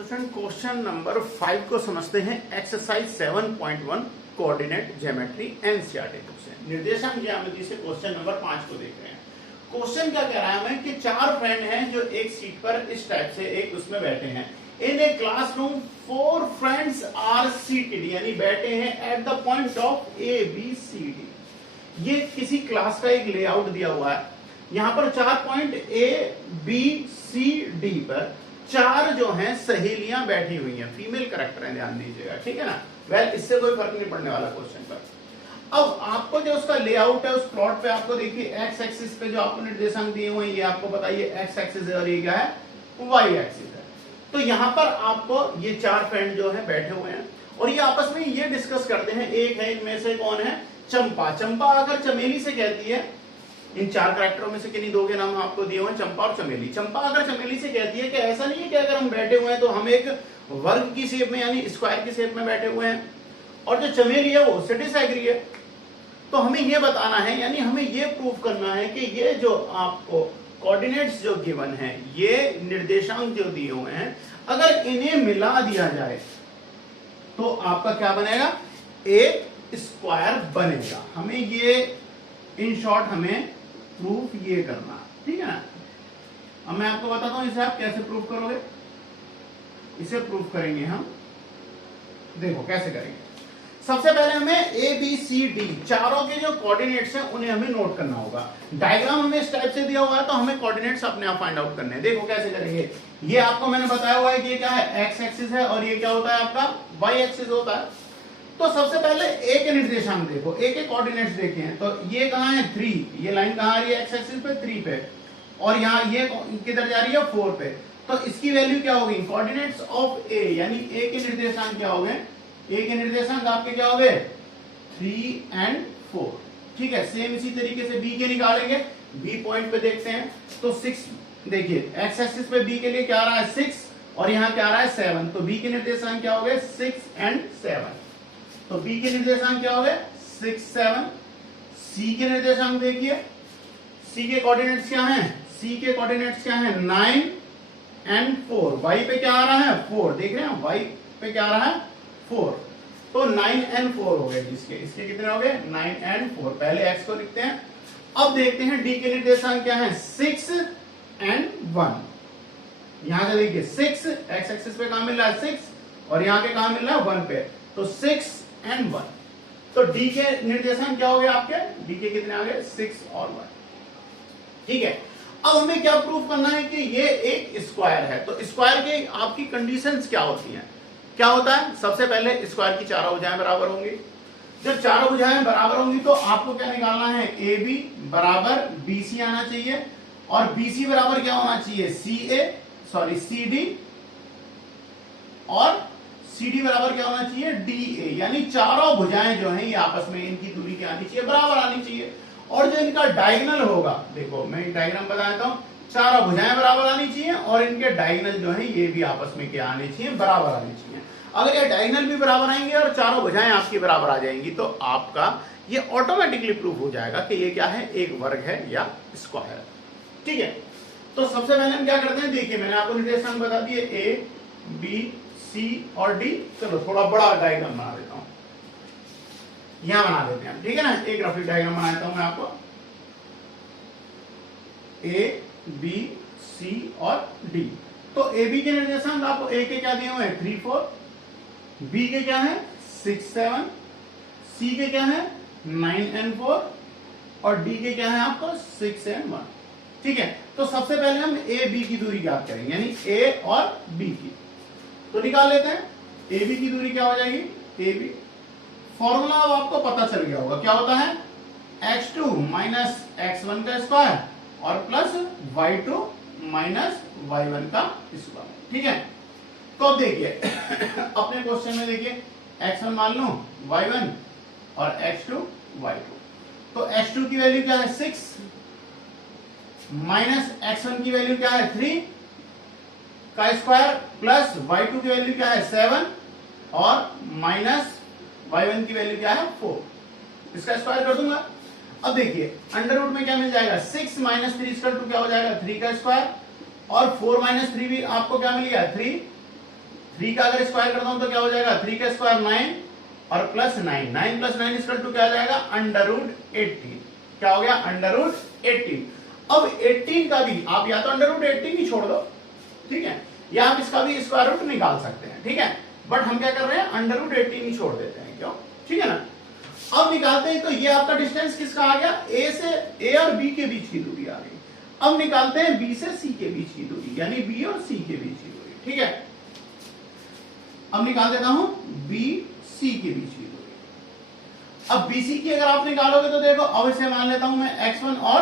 तो student question number 5 को समझते हैं exercise 7.1 coordinate geometry NCERT book से। निर्देशांक ज्यामिति से क्वेश्चन नंबर 5 को देख रहे हैं। क्वेश्चन क्या कह रहा है हमें कि चार फ्रेंड हैं जो एक सीट पर इस टाइप से एक उसमें बैठे हैं। In a classroom 4 friends are seated, यानी बैठे हैं at the point of A B C D. ये किसी क्लास का एक लेआउट दिया हुआ है। यहां पर 4 point A B C D पर चार जो हैं सहेलियां बैठी हुई हैं, फीमेल करेक्टर है, ध्यान दीजिएगा, ठीक है ना। वेल इससे कोई फर्क नहीं पड़ने वाला क्वेश्चन पर। अब आपको जो उसका लेआउट है उस प्लॉट पे आपको देखिए एक्स एक्सिस पे जो आपको निर्देशांक दिए हुए हैं ये आपको बताइए एक्स एक्सिस है और ये क्या है वाई एक्सिस है। तो यहां पर आपको ये चार फ्रेंड जो है बैठे हुए हैं और ये आपस में ये डिस्कस करते हैं। एक है इनमें से कौन है, चंपा। चंपा अगर चमेली से कहती है, इन चार कैरेक्टरों में से किन्हीं दो के नाम आपको दिए हुए हैं, चंपा और चमेली। चंपा अगर चमेली से कहती है कि ऐसा नहीं है कि अगर हम बैठे हुए हैं तो हम एक वर्ग की शेप में यानी स्क्वायर की शेप में बैठे हुए हैं, और जो चमेली है वो उससे डिसएग्री है, तो हमें ये बताना है, यानी हमें ये प्रूव करना है कि ये जो आपको कोऑर्डिनेट्स जो गिवन है, ये निर्देशांक जो दिए हुए हैं, अगर इन्हें मिला दिया जाए तो आपका क्या बनेगा, एक स्क्वायर बनेगा। हमें ये इन शॉर्ट हमें प्रूफ ये करना, ठीक है ना। अब मैं आपको बताता हूं इसे आप कैसे प्रूफ करोगे। इसे प्रूफ करेंगे हम, देखो कैसे करेंगे। सबसे पहले हमें ए बी सी डी चारों के जो कोऑर्डिनेट्स हैं उन्हें हमें नोट करना होगा। डायग्राम हमें इस टाइप से दिया हुआ है तो हमें कोऑर्डिनेट्स अपने आप फाइंड आउट करने हैं। देखो कैसे करेंगे। ये आपको मैंने बताया हुआ है कि ये क्या है, एक्स एक्सिस है, और ये क्या होता है आपका वाई एक्सिस होता है। तो सबसे पहले ए के निर्देशांक देखो, ए के कोऑर्डिनेट्स देखे हैं। तो ये कहां है 3, ये लाइन कहां आ रही है एक्स एक्सिस पे 3 पे, और यहाँ ये किधर जा रही है 4 पे। तो इसकी वैल्यू क्या होगी, कोऑर्डिनेट्स ऑफ ए, यानी ए के निर्देशांक क्या हो गए, ए के निर्देशांक आपके क्या हो गए 3 and 4, ठीक है। सेम इसी तरीके से बी के निकालेंगे। बी पॉइंट पे देखते हैं तो 6, देखिए एक्स एक्सिस पे बी के लिए क्या आ रहा है 6 और यहाँ क्या आ रहा है 7, तो बी के निर्देशांक क्या हो गए 6 and 7। तो बी के निर्देशांक क्या हो गए 6 7। सी के निर्देशांक देखिए, सी के कोऑर्डिनेट्स क्या हैं, सी के कोऑर्डिनेट्स क्या हैं 9 and 4। वाई पे क्या आ रहा है 4, देख रहे हैं वाई पे क्या आ रहा है 4, तो 9 and 4 हो गए। इसके कितने हो गए 9 and 4। पहले एक्स को लिखते हैं। अब देखते हैं डी के निर्देशांक क्या है 6 and 1। यहां से देखिए 6 एक्स एक्सिस पे कहां मिल रहा है 6 और यहां के कहां मिल रहा है 1 पे, तो 6 and 1। तो डी के निर्देशांक क्या हो गए आपके, डी के कितने आ गए 6 और 1, ठीक है। अब हमें क्या प्रूफ करना है कि ये एक स्क्वायर है। तो स्क्वायर के आपकी कंडीशंस क्या होती हैं, क्या होता है, सबसे पहले स्क्वायर की चारों भुजाएं बराबर होंगी। जब चारों भुजाएं बराबर होंगी तो आपको क्या निकालना है, ए बी बराबर बी सी आना चाहिए, और बी सी बराबर क्या होना चाहिए सी डी, और सी डी बराबर क्या होना चाहिए डी ए, यानी चारों भुजाएं जो हैं ये आपस में इनकी दूरी क्या आनी चाहिए, बराबर आनी चाहिए। और जो इनका डायगोनल होगा, देखो मैं डायग्राम बता देता हूं, चारों भुजाएं बराबर आनी चाहिए और इनके डायगोनल जो है ये भी आपस में क्या आनी चाहिए, बराबर आनी चाहिए। अगर ये डायगोनल भी बराबर आएंगे और चारों भुजाएं आपकी बराबर आ जाएंगी तो आपका ये ऑटोमेटिकली प्रूफ हो जाएगा कि ये क्या है, एक वर्ग है या स्क्वायर, ठीक है। तो सबसे पहले हम क्या करते हैं, देखिए मैंने आपको निर्देशांक बता दिए ए बी सी और डी। चलो थोड़ा बड़ा डायग्राम बना देता हूं, यहां बना देते हैं, ठीक है ना। एक रफी डायग्राम बना देता हूं मैं आपको, ए बी सी और डी। तो ए बी के निर्देशांक आपको ए के क्या दिए हुए हैं 3 4, बी के क्या है 6 7, सी के क्या है 9 and 4, और डी के क्या है आपको 6 and 1, ठीक है। तो सबसे पहले हम ए बी की दूरी ज्ञात करेंगे, यानी ए और बी की। तो निकाल लेते हैं, ए बी की दूरी क्या हो जाएगी, ए बी फॉर्मूला अब आपको पता चल गया होगा, क्या होता है x2 माइनस x1 का स्क्वायर और प्लस y2 माइनस y1 का स्क्वायर, ठीक है। तो अब देखिए अपने क्वेश्चन में देखिए x1 मान लो y1 और x2 y2। तो x2 की वैल्यू क्या है 6 माइनस x1 की वैल्यू क्या है 3 का स्क्वायर प्लस y2 की वैल्यू क्या है 7 और माइनस y1 की वैल्यू क्या है 4। इसका स्क्वायर कर दूंगा। अब देखिए अंडर रूट में क्या मिल जाएगा 6 माइनस 3 इक्वल टू क्या हो जाएगा 3 का स्क्वायर, और 4 माइनस 3 भी आपको क्या मिल गया 3 3 का अगर स्क्वायर करता हूं तो क्या हो जाएगा, 3 का स्क्वायर 9 और प्लस 9, 9 प्लस 9 इक्वल टू क्या आ जाएगा, √18। क्या हो गया, √18। अब 18 का भी आप या तो √18 ही छोड़ दो, ठीक है, या आप इसका भी स्क्वायर रूट निकाल सकते हैं, ठीक है, बट हम क्या कर रहे हैं, √18 ही छोड़ देते हैं, क्यों, ठीक है ना। अब निकालते हैं तो ये आपका डिस्टेंस किसका आ गया, ए और बी के बीच की दूरी आ गई। अब निकालते हैं बी से सी के बीच की दूरी, यानी बी और सी के बीच की दूरी, ठीक है। अब निकाल देता हूं बी सी के बीच की दूरी। अब बीसी की अगर आप निकालोगे तो देखो, अब इसे मान लेता हूं मैं x1 और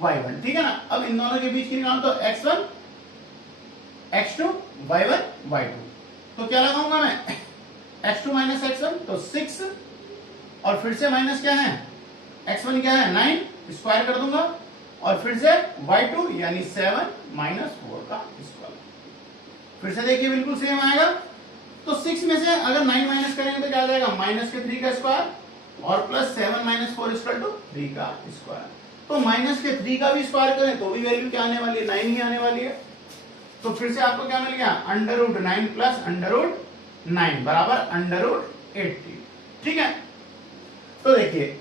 y1, ठीक है ना। अब इन दोनों के बीच की निकालो तो x1 x2 y1 y2, तो क्या लगाऊंगा मैं, x2 माइनस x1 तो 6, और फिर से माइनस क्या है, x1 क्या है 9, स्क्वायर कर दूंगा, और फिर से y2 यानी 7 माइनस 4 का स्क्वायर। फिर से देखिए बिल्कुल सेम आएगा, तो 6 में से अगर 9 माइनस करेंगे तो क्या आ जाएगा, माइनस के 3 का स्क्वायर और प्लस 7 माइनस 4 इक्वल टू 3 का स्क्वायर। तो माइनस के 3 का भी स्क्वायर करें तो भी वैल्यू क्या आने वाली है, 9 ही आने वाली है। तो फिर से आपको क्या मिल गया, √9 प्लस √9 बराबर √80, ठीक है। तो देखिए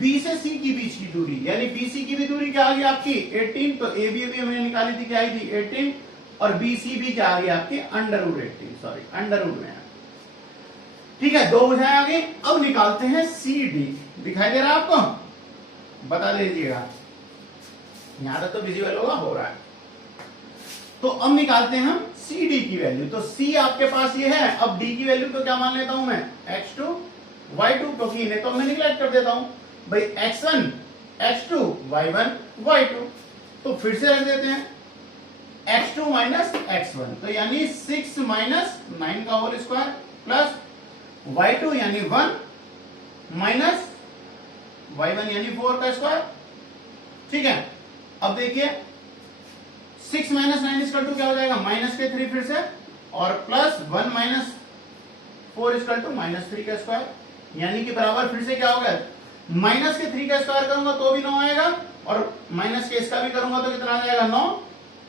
बी से सी की बीच की दूरी, यानी बी सी की भी दूरी क्या आ गई आपकी 18, तो ए बी हमने निकाली थी, क्या आई थी 18, और बी सी भी क्या आ गई आपकी √18, सॉरी अंडररूट में, ठीक है, दो भुजाएं आ गई। अब निकालते हैं सी डी, दिखाई दे रहा है आपको, बता दीजिएगा, यहां तक तो विजुअल होगा, हो रहा है। तो अब निकालते हैं हम सी डी की वैल्यू, तो सी आपके पास ये है, अब डी की वैल्यू तो क्या मान लेता हूं मैं, x2 y2, क्योंकि इन्हें तो मैं निगलेक्ट कर देता हूं भाई, x1 x2 y1 y2, तो फिर से रख देते हैं x2 माइनस x1, तो यानी 6 माइनस 9 का होल स्क्वायर प्लस y2 यानी 1 माइनस y1 यानी 4 का स्क्वायर, ठीक है। अब देखिए 6 माइनस 9 इक्वल टू क्या हो जाएगा, माइनस के 3 फिर से, और प्लस 1 माइनस 4 इक्वल टू -3 का स्क्वायर, यानी कि बराबर फिर से क्या हो गया, माइनस के 3 का स्क्वायर करूंगा तो भी 9 आएगा, और माइनस के इसका भी करूंगा तो कितना आ जाएगा 9,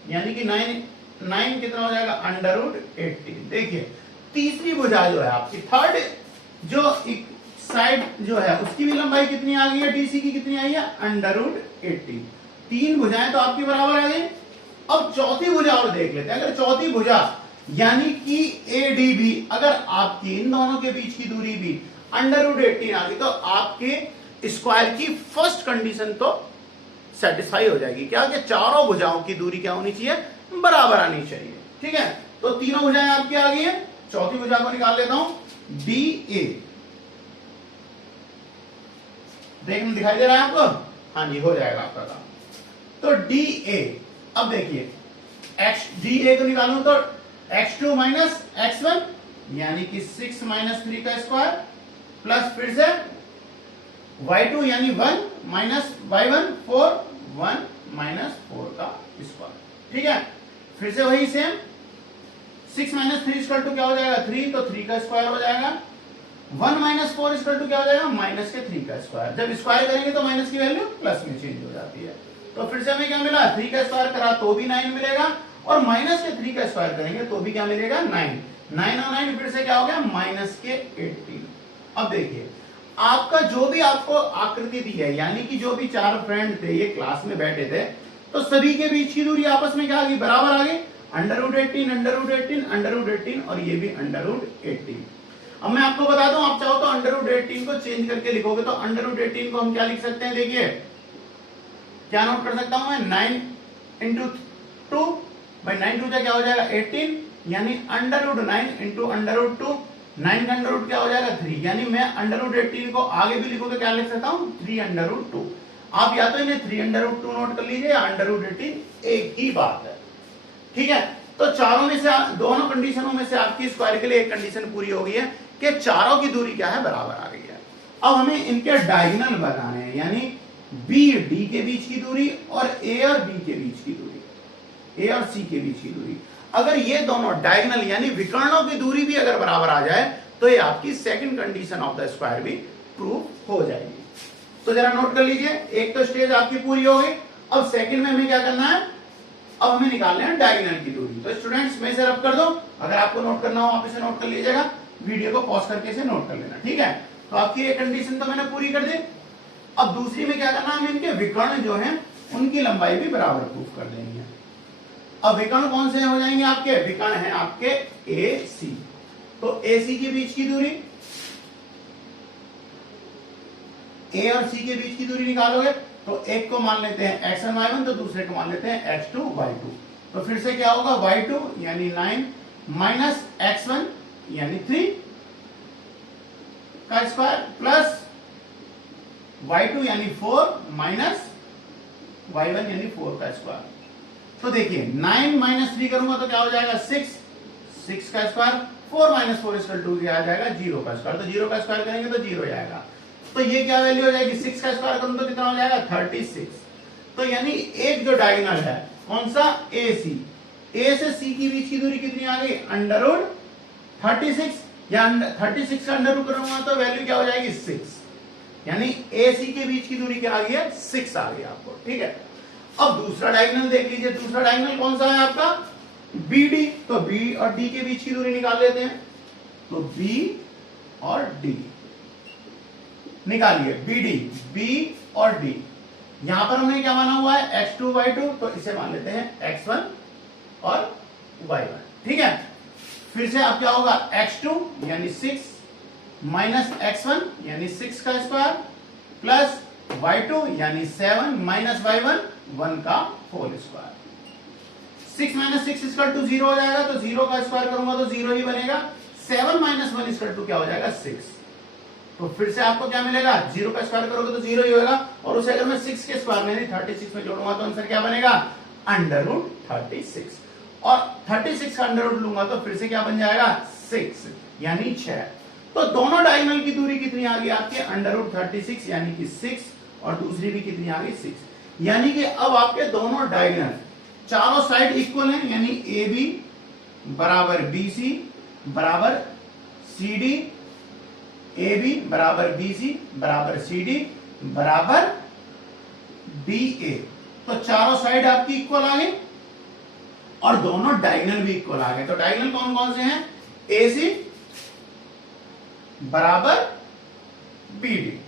यानी कि 9 कितना हो जाएगा √80। देखिए तीसरी भुजा जो है आपकी, थर्ड जो साइड जो है उसकी भी लंबाई कितनी आ गई है, डीसी की कितनी आई है √80। तीन भुजाएं तो आपकी बराबर आ गई। अब चौथी भुजा और देख लेते हैं, अगर चौथी भुजा यानी कि एडीबी, अगर आपकी इन दोनों के बीच की दूरी भी √18 आ गई, तो आपके स्क्वायर की फर्स्ट कंडीशन तो सेटिस्फाई हो जाएगी, क्या कि चारों भुजाओं की दूरी क्या होनी चाहिए, बराबर आनी चाहिए, ठीक है। तो तीनों भुजाएं आपकी आ गई है, चौथी भुजा को निकाल लेता हूं डी ए, देखने दिखाई दे रहा है आपको, हाँ जी हो जाएगा आपका काम। तो डी ए, अब देखिए डी ए को निकालूं तो x2 माइनस x1 यानी कि 6 माइनस 3 का स्क्वायर प्लस फिर से y2 यानी 1 माइनस y1 4, 1 माइनस 4 का स्क्वायर, ठीक है। फिर से वही सेम 6 माइनस 3 इक्वल टू क्या हो जाएगा 3, तो 3 का स्क्वायर हो जाएगा, 1 माइनस 4 इक्वल टू क्या हो जाएगा माइनस के 3 का स्क्वायर। जब स्क्वायर करेंगे तो माइनस की वैल्यू प्लस में चेंज हो जाती है, तो फिर से हमें क्या मिला 3 का स्क्वायर करा तो भी 9 मिलेगा, और माइनस के 3 का स्क्वायर करेंगे तो भी क्या मिलेगा 9, 9 और 9 फिर से क्या हो गया माइनस के 18। अब देखिए आपका जो भी आपको आकृति दी है, यानी कि जो भी चार फ्रेंड थे ये क्लास में बैठे थे, तो सभी के बीच की दूरी आपस में क्या आ गई, बराबर आ गई, √18 √18 √18 और ये भी √18। अब मैं आपको बता दूं, आप चाहो तो √18 को चेंज करके लिखोगे तो √18 को हम क्या लिख सकते हैं, देखिए क्या नोट कर सकता हूं मैं 9 इंटू 2 भाई 9 2 क्या हो जाएगा 18, यानी √9 इंटू √2, 9 का अंडर क्या हो जाएगा 3, यानी मैं √18 को आगे भी लिखूं तो क्या लिख सकता हूं 3√2। आप या तो इन्हें 3√2 नोट कर लीजिए या √18 एक ही बात है, ठीक है। तो चारों में से दोनों कंडीशनों में से आपकी स्क्वायर के लिए एक कंडीशन पूरी हो गई है कि चारों की दूरी क्या है बराबर आ गई है। अब हमें इनके डायगोनल बनाने हैं, यानी बी डी के बीच की दूरी और ए और बी के बीच की दूरी, ए और सी के बीच की दूरी। अगर ये दोनों डायगोनल यानी विकर्णों की दूरी भी अगर बराबर आ जाए तो ये आपकी second condition of the square भी प्रूव हो जाएगी। तो जरा नोट कर लीजिए, एक तो स्टेज आपकी पूरी हो गई। अब सेकंड में हमें क्या करना है, अब हमें निकालना है डायगोनल की दूरी। तो स्टूडेंट्स मैं इसे रब कर दो, अगर आपको नोट करना हो आप इसे नोट कर लीजिएगा, वीडियो को पॉज करके इसे नोट कर लेना, ठीक है। तो आपकी ये कंडीशन तो मैंने पूरी कर दी। अब दूसरी में क्या करना है, हमें इनके विकर्ण जो है उनकी लंबाई भी बराबर प्रूफ कर देनी है। अब विकर्ण कौन से हो जाएंगे आपके, विकर्ण है आपके ए सी। तो ए सी के बीच की दूरी, ए और सी के बीच की दूरी निकालोगे तो एक को मान लेते हैं x1 y1, तो दूसरे को मान लेते हैं x2 y2। तो फिर से क्या होगा, y2 यानी 9 माइनस x1 यानी 3 का स्क्वायर प्लस y2 यानी 4 माइनस y1 यानी 4 का स्क्वायर। तो देखिए 9 माइनस 3 करूंगा तो क्या हो जाएगा 6 का स्क्वायर, 4 माइनस 4 इक्वल टू क्या आ जाएगा 0 का स्क्वायर। तो 0 का स्क्वायर करेंगे तो 0 जाएगा। तो ये क्या वैल्यू हो जाएगी, 6 का स्क्वायर करूं तो कितना हो जाएगा 36। तो यानी एक जो डायगोनल है कौन सा, ए सी, ए से सी की बीच की दूरी कितनी आ गई, अंडर रूट 36, या 36 का अंडर रूट करूंगा तो वैल्यू क्या हो जाएगी 6, यानी ए सी के बीच की दूरी क्या आ गई है 6 आ गई आपको, ठीक है। अब दूसरा डायगोनल देख लीजिए, दूसरा डायगोनल कौन सा है आपका, बी डी। तो बी और डी के बीच की दूरी निकाल लेते हैं। तो बी और डी निकालिए, बी डी, बी और डी। यहां पर हमने क्या माना हुआ है x2 y2, तो इसे मान लेते हैं x1 और y1, ठीक है। फिर से अब क्या होगा, x2 यानी 6 माइनस x1 यानी 6 का स्क्वायर प्लस y2 यानी 7 माइनस y1 1 का whole square. 6 minus 6 equal to 0 हो जाएगा, तो 0 का स्क्वायर करूंगा तो 0 ही बनेगा। 7 माइनस 1 इक्वल टू क्या हो जाएगा 6। तो फिर से आपको क्या मिलेगा, 0 का स्क्वायर करोगे तो 0 ही होगा, और उसे अगर मैं 6 के स्क्वायर में 36 में जोड़ूंगा तो आंसर क्या बनेगा, अंडर रूट 36। और 36 का अंडर रूट लूंगा तो फिर से क्या बन जाएगा 6 यानी 6। तो दोनों डायगोनल की दूरी कितनी आ गई आपके, अंडर रूट 36 यानी कि 6, और दूसरी भी कितनी आ गई 6। यानी कि अब आपके दोनों डायगोनल चारों साइड इक्वल हैं, यानी ए बी बराबर बी सी बराबर सी डी, ए बी बराबर बी सी बराबर सी डी बराबर डी ए। तो चारों साइड आपकी इक्वल आ गई और दोनों डायगोनल भी इक्वल आ गए। तो डायगोनल कौन कौन से हैं, ए सी बराबर बी डी।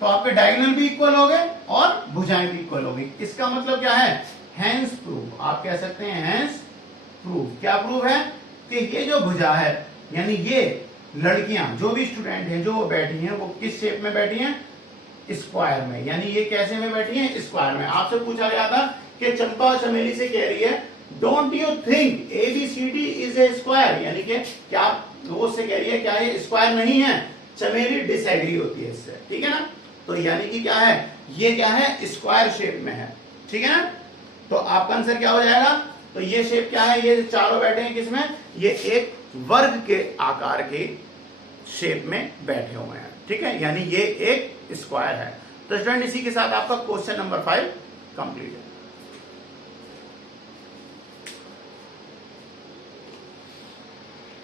तो आपके डायगोनल भी इक्वल हो गए और भुजाएं भी इक्वल हो गई। इसका मतलब क्या है, हैंस प्रूफ। आप कह सकते हैं हैंस प्रूफ। क्या प्रूफ है कि ये जो भुजा है, यानी ये लड़कियां जो भी स्टूडेंट हैं जो बैठी हैं वो किस शेप में बैठी हैं, स्क्वायर में। यानी ये कैसे में बैठी हैं, स्क्वायर में। आपसे पूछा गया था कि चंपा चमेली से कह रही है don't you think ABCD is a square, यानी कि क्या वो उससे कह रही है क्या ये स्क्वायर नहीं है। चमेली डिसएग्री होती है इससे, ठीक है ना। तो यानी कि क्या है, ये क्या है स्क्वायर शेप में है, ठीक है ना। तो आपका आंसर क्या हो जाएगा, तो ये शेप क्या है, ये चारों बैठे हैं किसमें, ये एक वर्ग के आकार के शेप में बैठे हुए हैं, ठीक है। यानी ये एक स्क्वायर है। तो स्टूडेंट इसी के साथ आपका क्वेश्चन नंबर 5 कंप्लीट है।